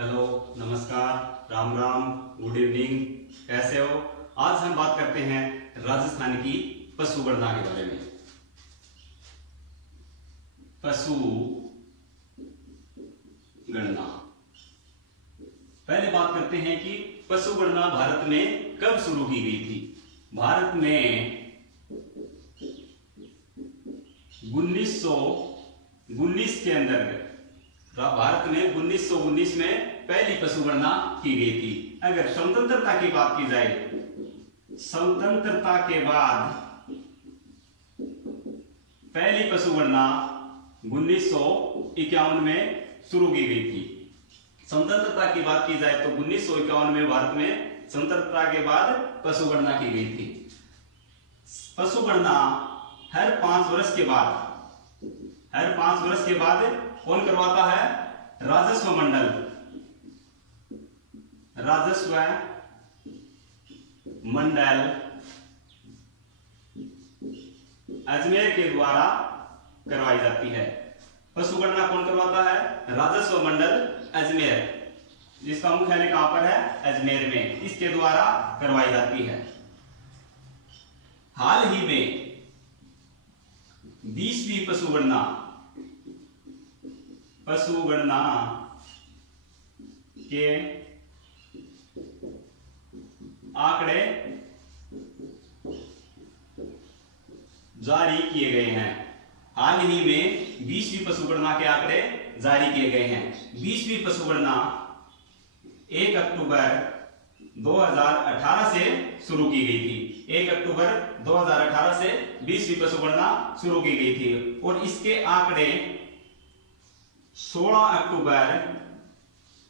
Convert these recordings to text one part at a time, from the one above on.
Hello, नमस्कार, Ram Ram, good evening. कैसे हो? आज हम बात करते हैं राजस्थान की पशु गणना के बारे में। पशु गणना, पहले बात करते हैं कि पशु गणना भारत में कब शुरू की गई थी। भारत में 1919 के अंदर भारत में 1919 में पहली पशु गणना की गई थी। अगर स्वतंत्रता की बात की जाए, स्वतंत्रता के बाद पहली पशु गणना 1951 में शुरू की गई थी। स्वतंत्रता की बात की जाए तो 1951 में भारत में स्वतंत्रता के बाद पशु गणना की गई थी। पशु गणना हर 5 वर्ष के बाद कौन करवाता है? राजस्व मंडल अजमेर के द्वारा करवाई जाती है। पशु गणना कौन करवाता है? राजस्व मंडल अजमेर, जिसका मुख्यालय कहां पर है? अजमेर में। इसके द्वारा करवाई जाती है। हाल ही में 20वीं पशु गणना के आंकड़े जारी किए गए हैं। हाल ही में 20वीं पशु गणना के आंकड़े जारी किए गए हैं। 20वीं पशु गणना 1 अक्टूबर 2018 से शुरू की गई थी। 1 अक्टूबर 2018 से 20वीं पशु गणना शुरू की गई थी और इसके आंकड़े 16 अक्टूबर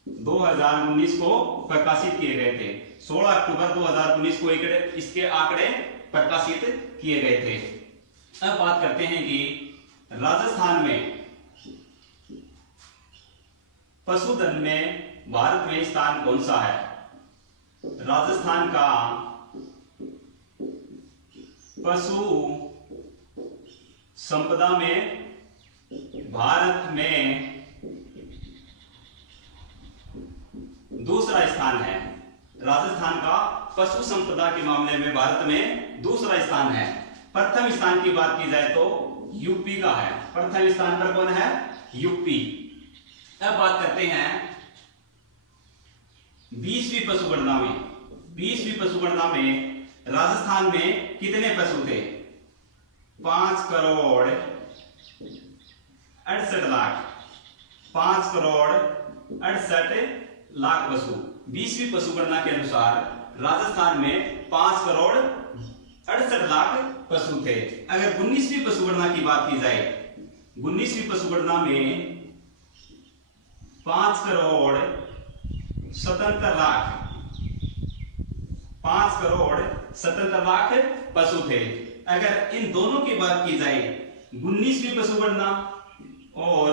2019 को प्रकाशित किए गए थे। 16 अक्टूबर 2019 को इसके आंकड़े प्रकाशित किए गए थे। अब बात करते हैं कि राजस्थान में पशुधन में भारत में स्थान कौन सा है। राजस्थान का पशु संपदा में भारत में दूसरा स्थान है। राजस्थान का पशु संपदा के मामले में भारत में दूसरा स्थान है। प्रथम स्थान की बात की जाए तो यूपी का है। प्रथम स्थान पर कौन है? यूपी। अब बात करते हैं 20वीं पशु गणना में। 20वीं पशु गणना में राजस्थान में कितने पशु थे? 5 करोड़ 68 लाख। 5 करोड़ 68 लाख पशु। 20वीं पशु गणना के अनुसार राजस्थान में 5 करोड़ 68 लाख पशु थे। अगर 19वीं पशु गणना की बात की जाए, 19वीं पशु गणना में 5 करोड़ 77 लाख 5 करोड़ 77 लाख पशु थे। अगर इन दोनों की बात की जाए, 19वीं पशु गणना और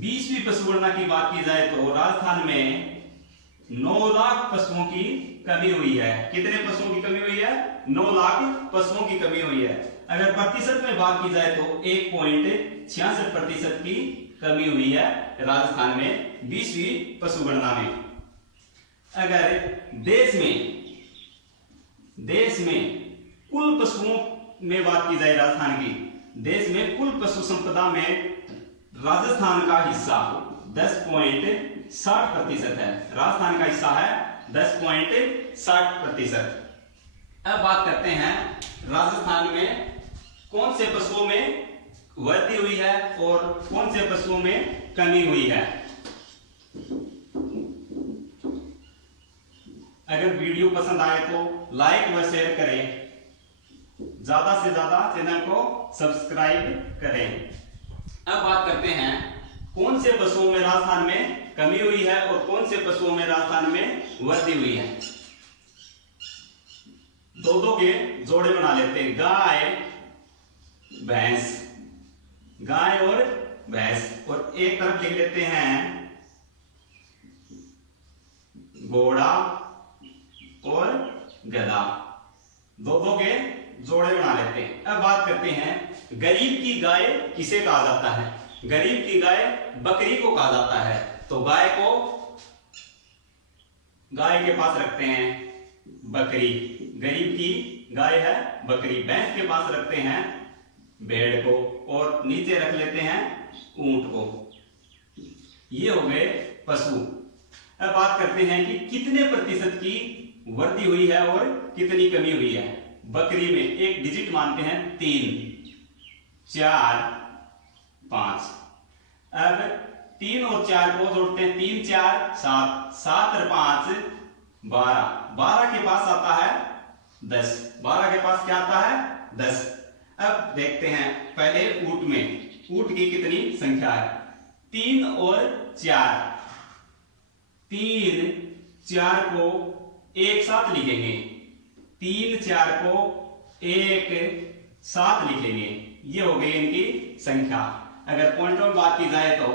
20वीं पशु गणना की बात की जाए तो राजस्थान में 9 लाख पशुओं की कमी हुई है। कितने पशुओं की कमी हुई है? 9 लाख पशुओं की कमी हुई है। अगर प्रतिशत में बात की जाए तो 1.66% की कमी हुई है राजस्थान में 20वीं पशु गणना में। अगर देश में कुल पशुओं में बात की जाए राजस्थान की, देश में कुल पशु संपदा में राजस्थान का हिस्सा 10.60% है। राजस्थान का हिस्सा है 10.60%। अब बात करते हैं राजस्थान में कौन से पशुओं में वृद्धि हुई है और कौन से पशुओं में कमी हुई है। अगर वीडियो पसंद आए तो लाइक व शेयर करें। ज्यादा से ज्यादा चैनल को सब्सक्राइब करें। अब बात करते हैं कौन से पशुओं में राजस्थान में कमी हुई है और कौन से पशुओं में राजस्थान में वृद्धि हुई है। दो के जोड़े बना लेते हैं। गाय और भैंस और एक तरफ लिख लेते हैं घोड़ा और गधा। दो के जोड़े बना लेते हैं। अब बात करते हैं गरीब की गाय किसे कहा जाता है। गरीब की गाय बकरी को कहा जाता है। तो गाय को गाय के पास रखते हैं बकरी, गरीब की गाय है बकरी। भैंस के पास रखते हैं भेड़ को, और नीचे रख लेते हैं ऊंट को। ये हो गए पशु। अब बात करते हैं कि कितने प्रतिशत की वृद्धि हुई है और कितनी कमी हुई है। बकरी में एक डिजिट मानते हैं 3, 4, 5। अब 3 और 4 को जोड़ते हैं, 3, 4, 7, 7 और 5 12, 12 के पास आता है 10, 12 के पास क्या आता है 10। अब देखते हैं पहले ऊंट में, ऊंट की कितनी संख्या है। 3 और 4, 3, 4 को एक साथ लिखेंगे, 3, 4 को एक साथ लिखेंगे। ये हो गई इनकी संख्या। अगर पॉइंटों में बात की जाए तो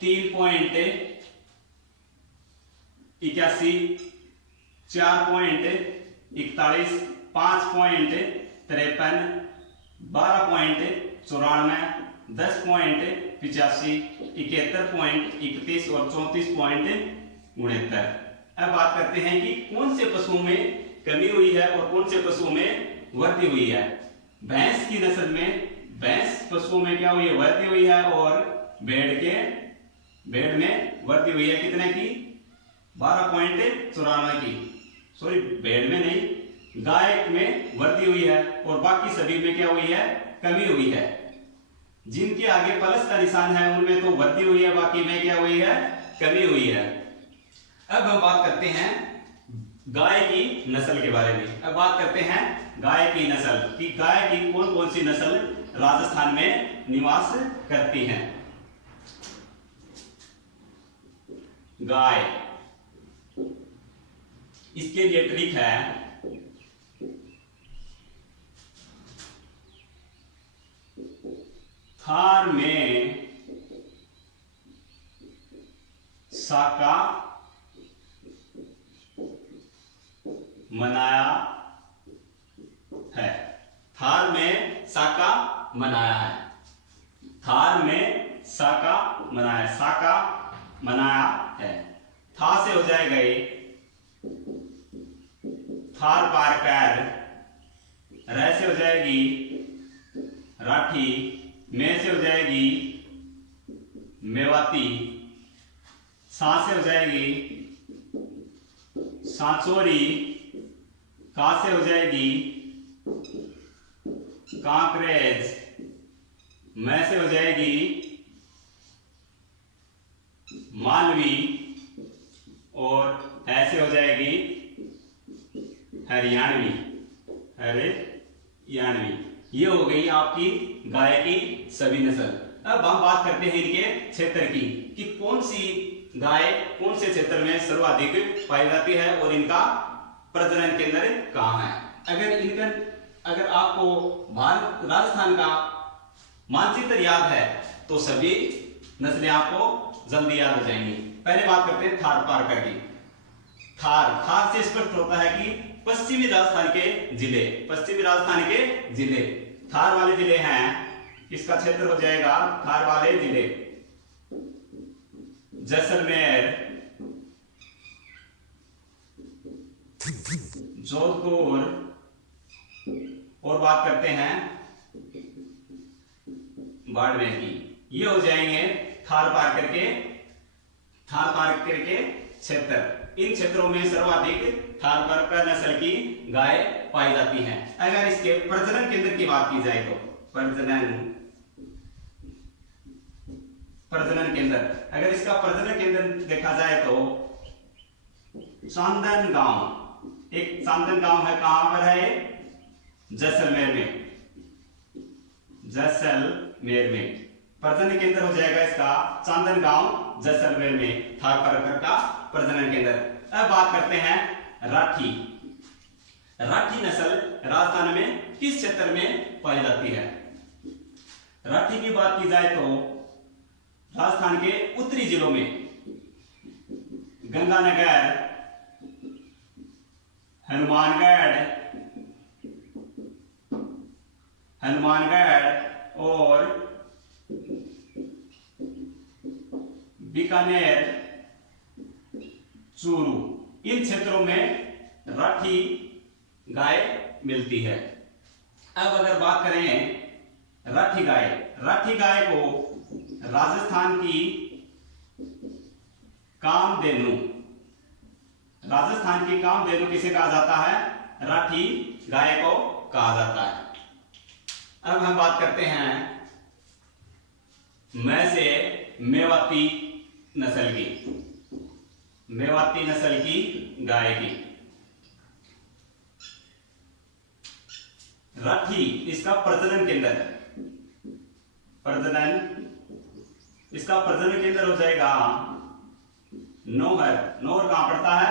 3.81, 4.41, 5.53, 12.94, 10.85, 71.31 और 34.69। अब बात करते हैं कि कौन से पशुओं में कमी हुई है और कौन से पशुओं में वृद्धि हुई है। भैंस की नस्ल में, भैंस पशुओं में क्या हुई है, वृद्धि हुई है, और भेड़ में वृद्धि हुई है कितने की, 12.94 की। सॉरी, भेड़ में नहीं, गाय में वृद्धि हुई है, और बाकी सभी में क्या हुई है, कमी हुई है। जिनके आगे प्लस का निशान है उनमें तो वृद्धि हुई है, बाकी में क्या हुई है, कमी हुई है। अब हम बात करते हैं गाय की नस्ल के बारे में। अब बात करते हैं गाय की नस्ल कि गाय की कौन कौन सी नस्ल राजस्थान में निवास करती हैं। गाय, इसके लिए ट्रिक है, थार में साका मनाया है। थार में साका मनाया है। थार में साका मनाया, साका मनाया है। था से हो जाएगा ये थार पार कर, रह से हो जाएगी राठी, में से हो जाएगी मेवाती, सा से हो जाएगी सांचोरी, का से हो जाएगी कांकरेज, मैं से हो जाएगी मालवी, और ऐसे हो जाएगी हरियाणवी, हरियाणवी। ये हो गई आपकी गाय की सभी नस्ल। अब हम बात करते हैं इनके क्षेत्र की कि कौन सी गाय कौन से क्षेत्र में सर्वाधिक पाई जाती है और इनका प्रजनन केंद्र कहाँ है। अगर आपको भारत राजस्थान का मानचित्र याद है तो सभी नस्लें आपको जल्दी याद हो जाएंगी। पहले बात करते हैं थार पारकर की। थार से स्पष्ट होता है कि पश्चिमी राजस्थान के जिले थार वाले जिले हैं। इसका क्षेत्र हो जाएगा थार वाले जिले जैसलमेर, जोधपुर, और बात करते हैं बाड़मेर की। ये हो जाएंगे थार पारकर के क्षेत्र। इन क्षेत्रों में सर्वाधिक थार पारकर नस्ल की गाय पाई जाती हैं। अगर इसके प्रजनन केंद्र की बात की जाए तो प्रजनन केंद्र, अगर इसका प्रजनन केंद्र देखा जाए तो चांदन गांव, एक चांदन गांव है, कहां पर है, जैसलमेर में प्रजनन केंद्र हो जाएगा इसका चांदन गांव जैसलमेर में, थार पारकर का प्रजनन केंद्र। अब बात करते हैं राठी नस्ल राजस्थान में किस क्षेत्र में पाई जाती है। राठी की बात की जाए तो राजस्थान के उत्तरी जिलों में गंगानगर, हनुमानगढ़ और बीकानेर, चूरू, इन क्षेत्रों में राठी गाय मिलती है। अब अगर बात करें राठी गाय को राजस्थान की कामधेनु किसे कहा जाता है? राठी गाय को कहा जाता है। अब हम बात करते हैं मैं से मेवाती नस्ल की गाय की। राठी इसका प्रजनन केंद्र हो जाएगा नौहर कहां पड़ता है?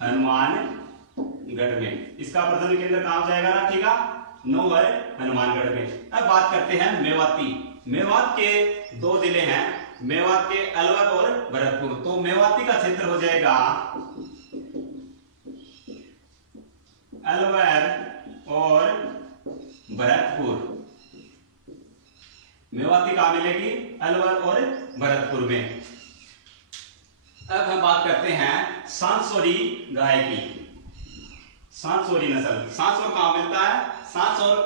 हनुमानगढ़ में। इसका प्रजनन केंद्र कहां हो जाएगा राठी का? नौहर, हनुमानगढ़ में। अब बात करते हैं मेवात के दो जिले हैं, मेवात के अलवर और भरतपुर। तो मेवाती का क्षेत्र हो जाएगा अलवर और भरतपुर। मेवाती कहां मिलेगी? अलवर और भरतपुर में। अब हम बात करते हैं सांसौरी गाय की। सांसौरी नस्ल, सांसौर कहां मिलता है? सांसौर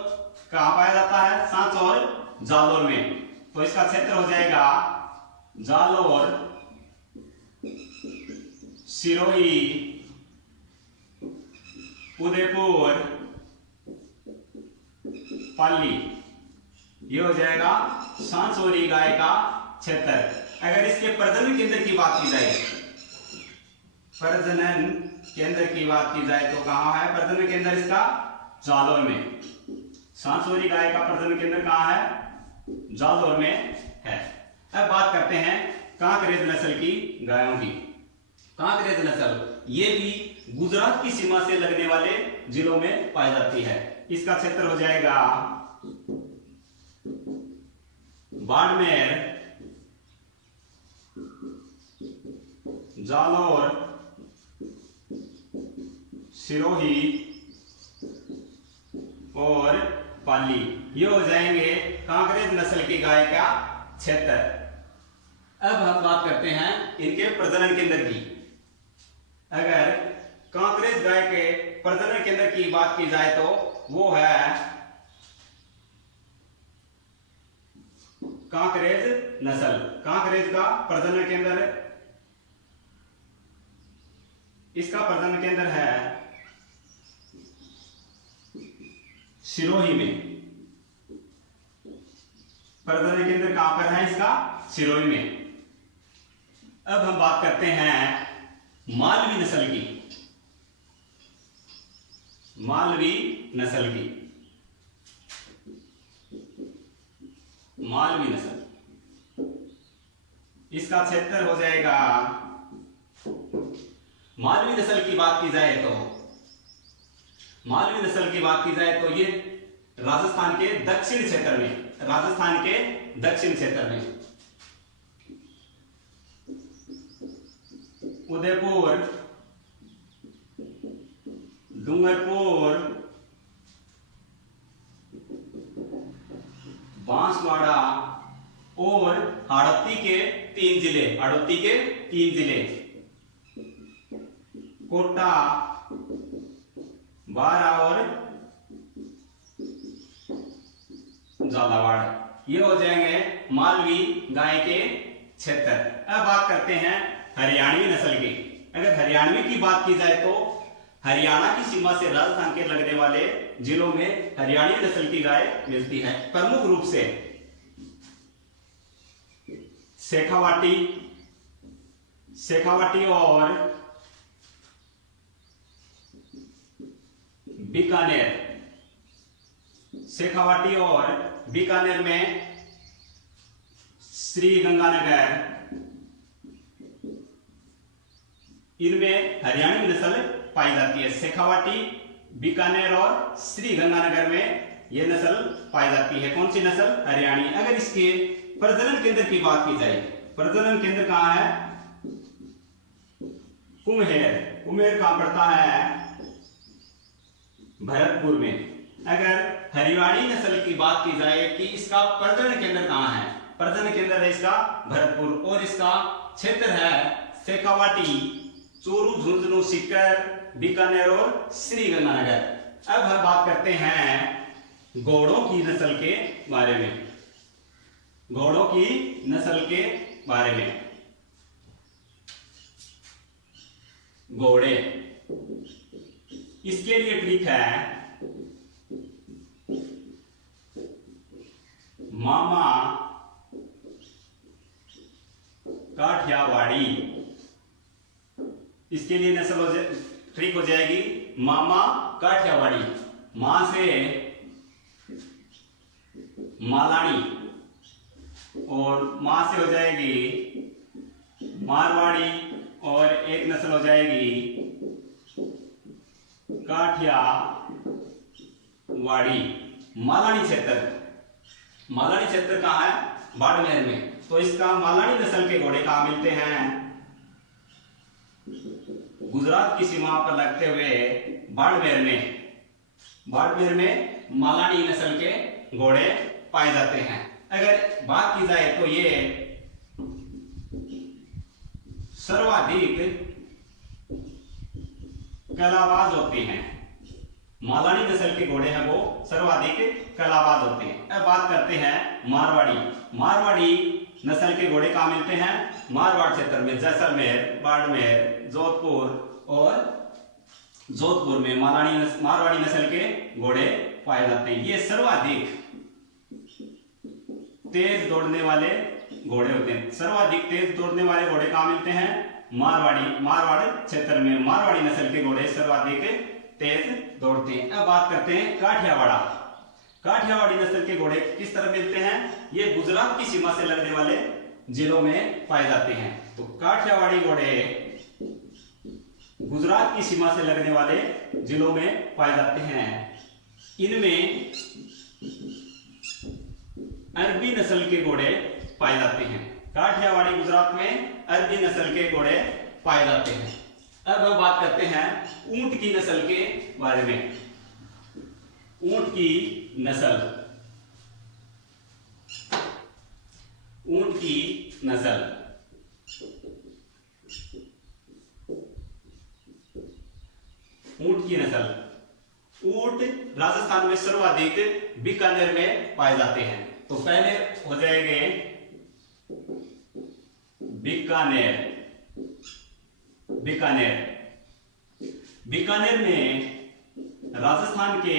कहां पाया जाता है? सांसौर जालोर में। तो इसका क्षेत्र हो जाएगा जालोर, सिरोही, उदयपुर, पाली। ये हो जाएगा सांसौरी गाय का क्षेत्र। अगर इसके प्रजनन केंद्र की बात की जाए तो कहां है प्रजनन केंद्र इसका? जालोर में। सांसौरी गाय का प्रजनन केंद्र कहां है? जालोर में है। अब बात करते हैं कांकरेज नस्ल की गायों की। कांकरेज नस्ल ये भी गुजरात की सीमा से लगने वाले जिलों में पाई जाती है। इसका क्षेत्र हो जाएगा बाड़मेर, जालोर, सिरोही और पाली। ये हो जाएंगे कांकरेज नस्ल की गाय का क्षेत्र। अब हम बात करते हैं इनके प्रजनन केंद्र की। अगर कांकरेज गाय के प्रजनन केंद्र की बात की जाए तो वो है कांकरेज नस्ल। कांकरेज का प्रजनन केंद्र, इसका प्रजनन केंद्र है सिरोही में। प्रजनन केंद्र कहां पर है इसका? सिरोही में। अब हम बात करते हैं मालवी नस्ल की। मालवी नस्ल इसका क्षेत्र हो जाएगा, मालवी नस्ल की बात की जाए तो ये राजस्थान के दक्षिण क्षेत्र में उदयपुर, डूंगरपुर, बांसवाड़ा और हाड़ौती के तीन जिले कोटा, बारा और झालावाड़। ये हो जाएंगे मालवी गाय के क्षेत्र। अब बात करते हैं हरियाणवी नस्ल की। अगर हरियाणवी की बात की जाए तो हरियाणा की सीमा से राजस्थान के लगने वाले जिलों में हरियाणवी नस्ल की गाय मिलती है। प्रमुख रूप से शेखावाटी और बीकानेर में श्री गंगानगर, इनमें हरियाणवी नस्ल पाई जाती है। शेखावाटी, बीकानेर और श्री गंगानगर में यह नस्ल पाई जाती है। कौन सी नस्ल? हरियाणी। अगर इसके प्रजनन केंद्र की बात की जाए, प्रजनन केंद्र कहां है? कुम्हेर कहां पड़ता है? भरतपुर में। अगर हरियाणी नस्ल की बात की जाए कि इसका प्रजनन केंद्र कहां है? प्रजनन केंद्र है इसका भरतपुर और इसका क्षेत्र है शेखावाटी चूरू, झुंझुनू, सीकर, बीकानेर और श्रीगंगानगर। अब हम बात करते हैं घोड़ों की नस्ल के बारे में। घोड़ों की नस्ल के बारे में। घोड़े, इसके लिए ट्रिक है मामा काठियावाड़ी। इसके लिए नस्ल ट्रिक हो जाएगी मामा काठियावाड़ी। मां से मालानी और मां से हो जाएगी मारवाड़ी और एक नस्ल हो जाएगी काठियावाड़ी। मालानी क्षेत्र, मालानी क्षेत्र कहाँ है? बाड़मेर में। तो इसका मालानी नस्ल के घोड़े कहाँ मिलते हैं? गुजरात की सीमा पर लगते हुए बाड़मेर में। बाड़मेर में मालानी नस्ल के घोड़े पाए जाते हैं। अगर बात की जाए तो ये सर्वाधिक कलाबाज होते हैं। मालानी नस्ल के घोड़े हैं वो सर्वाधिक कलाबाज होते हैं। अब बात करते हैं मारवाड़ी। मारवाड़ी नस्ल के घोड़े कहाँ मिलते हैं? मारवाड़ क्षेत्र में, जैसलमेर, बाड़मेर, जोधपुर और जोधपुर में मारवाड़ी नस्ल के घोड़े पाए जाते हैं। ये सर्वाधिक तेज दौड़ने वाले घोड़े होते हैं। सर्वाधिक तेज दौड़ने वाले घोड़े कहाँ मिलते हैं? मारवाड़ क्षेत्र में। मारवाड़ी नस्ल के घोड़े सर्वाधिक तेज दौड़ते हैं। अब बात करते हैं काठियावाड़ा। काठियावाड़ी नस्ल के घोड़े किस तरह मिलते हैं? ये गुजरात की सीमा से लगने वाले जिलों में पाए जाते हैं। तो काठियावाड़ी घोड़े गुजरात की सीमा से लगने वाले जिलों में पाए जाते हैं। इनमें अरबी नस्ल के घोड़े पाए जाते हैं। काठियावाड़ी गुजरात में अरबी नस्ल के घोड़े पाए जाते हैं। अब हम बात करते हैं ऊंट की नस्ल के बारे में। ऊंट की नस्ल, ऊंट की नस्ल, ऊंट की नस्ल। ऊंट राजस्थान में सर्वाधिक बीकानेर में पाए जाते हैं। तो पहले हो जाएंगे बीकानेर। बीकानेर, बीकानेर में राजस्थान के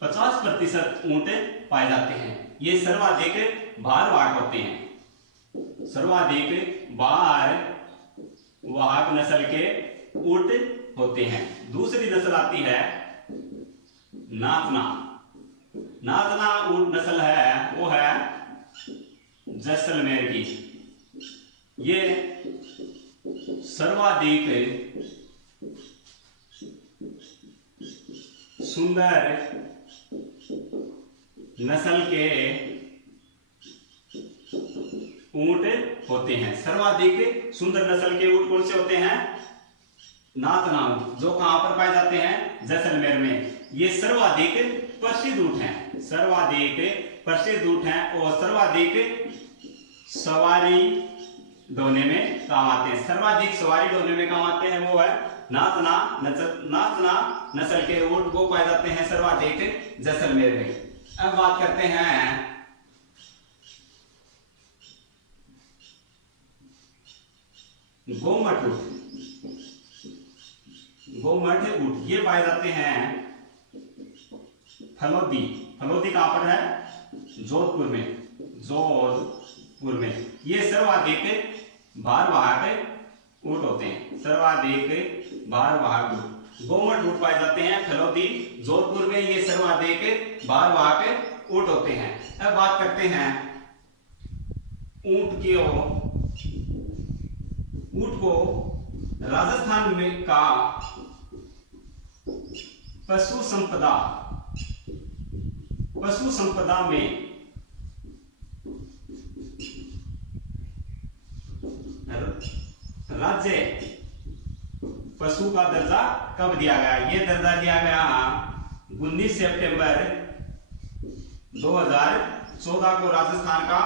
50% ऊंट पाए जाते हैं। ये सर्वाधिक भारवाहक होते हैं। सर्वाधिक भारवाहक नस्ल के ऊंट होते हैं। दूसरी नस्ल आती है नातना। नातना ऊंट नस्ल है वो है जैसलमेर की। ये सर्वाधिक सुंदर नस्ल के ऊंट होते हैं। सर्वाधिक सुंदर नस्ल के ऊंट कौन से होते हैं? नातना ऊंट, जो कहां पर पाए जाते हैं? जैसलमेर में। ये सर्वाधिक प्रसिद्ध ऊंट हैं। सर्वाधिक प्रसिद्ध ऊंट हैं और सर्वाधिक सवारी ढोने में काम आते हैं। सर्वाधिक सवारी ढोने में काम आते हैं वो है नातना नस्ल के ऊंट, वो पाए जाते हैं सर्वाधिक जैसलमेर में। अब बात करते हैं गोमट ऊंट। गोमट ऊंट ये पाए जाते हैं फलोदी। फलोदी कहां पर है? जोधपुर में। जोधपुर में। ये सर्वाधिक भारवाहक ऊंट होते हैं। सर्वाधिक भारवाहक ऊंट गोमट ऊंट पाए जाते हैं फलोदी, जोधपुर में। ये सर्वाधिक भारवाहक ऊंट होते हैं। अब बात करते हैं ऊंट की। ऊंट को राजस्थान में का पशु संपदा में राज्य पशु का दर्जा कब दिया गया? यह दर्जा दिया गया 19 सितंबर 2014 को। राजस्थान का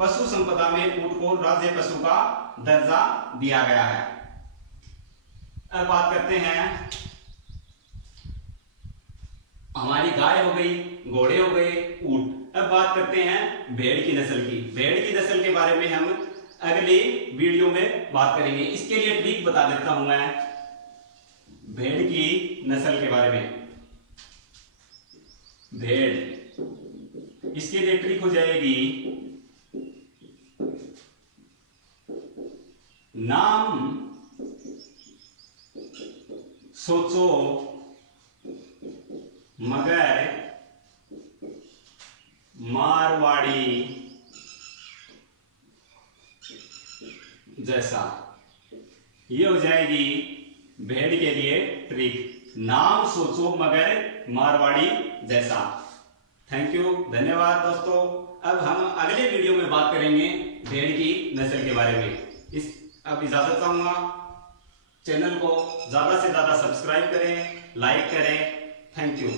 पशु संपदा में ऊंट को राज्य पशु का दर्जा दिया गया है। अब बात करते हैं, हमारी गाय हो गई, घोड़े हो गए, ऊंट। अब बात करते हैं भेड़ की नस्ल की। भेड़ की नस्ल के बारे में हम अगले वीडियो में बात करेंगे। इसके लिए ट्रिक बता देता हूं मैं भेड़ की नस्ल के बारे में। भेड़, इसके लिए ट्रिक हो जाएगी, नाम सोचो मगर मारवाड़ी जैसा। ये हो जाएगी भेड़ के लिए ट्रिक, नाम सोचो मगर मारवाड़ी जैसा। थैंक यू, धन्यवाद दोस्तों। अब हम अगले वीडियो में बात करेंगे भेड़ की नस्ल के बारे में। अब इजाजत चाहूंगा, चैनल को ज्यादा से ज्यादा सब्सक्राइब करें, लाइक करें। Thank you.